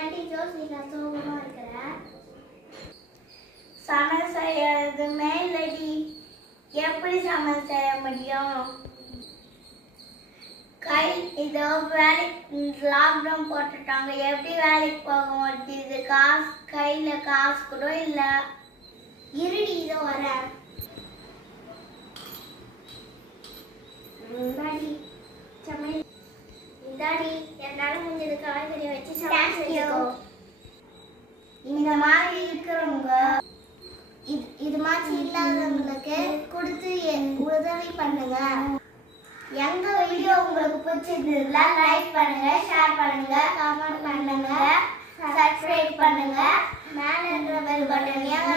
ஏன்டி ஜோசி நான் சோகமா இருக்கிறேன்? சமையல் செய்யறதுமே இல்லடி. எப்படி சமையல் செய்ய முடியும்? இதோ வேலைக்கு லாக்டவுன் போட்டுட்டாங்க. எப்படி வேலைக்கு போக முடியுது? காசு கையில காசு கூட இல்லை. இருடி இதோ வரேன். இந்தாடி சமையல். இந்தாடி என்னால முடிஞ்சது காய்கறி வச்சு சமைச்சிக்கோ. இந்த மாதிரி இருக்கிறவங்க இது மாதிரி இல்லாதவங்களுக்கு கொடுத்து உதவி பண்ணுங்க. எங்க வீடியோ உங்களுக்கு பிடிச்சிருந்ததுல லைக் பண்ணுங்க, ஷேர் பண்ணுங்க, கமெண்ட் பண்ணுங்க, சப்ஸ்கிரைப் பண்ணுங்க, மேல இருக்கிற பெல் பட்டனையும்